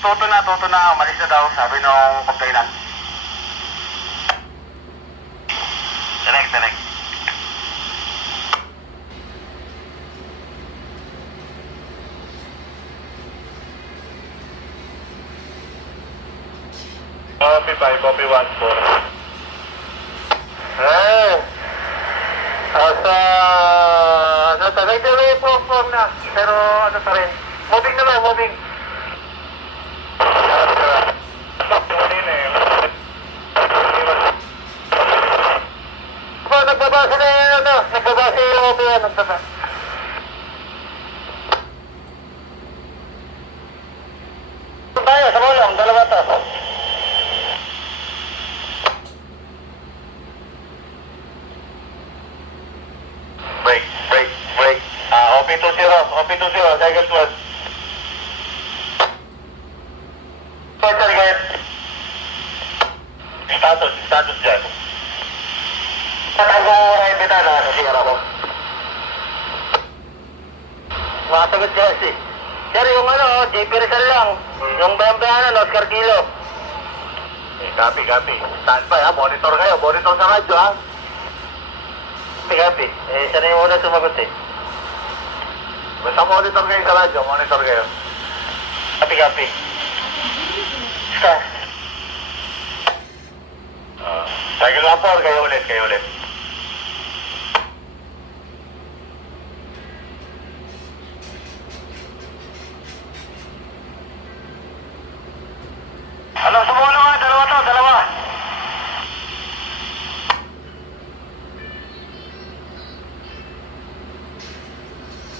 Toto na, umalis na daw, sabi nung complainant. Direct. Copy 5, copy 1, 4. Eh, medyo may form na, pero ano pa rin. Moving naman, moving. Nagbabasa na yung nagbabasa yung OPN, nagbabasa. Tayo, sa mulong, dalawa to. Break. OP20, Tigers 1. Status dyan. Patago ay bita na sa sira ko. Masagot siya si. Sir, yung JP Rizal lang. Yung bayang-bayanan, Oscar Kilo. Copy. Standby ha, monitor sa radyo ha. Copy. Siya na yung una sumagot eh. Basta monitor kayo sa radyo, monitor kayo. Copy. Scar. Tigers 1, kayo ulit.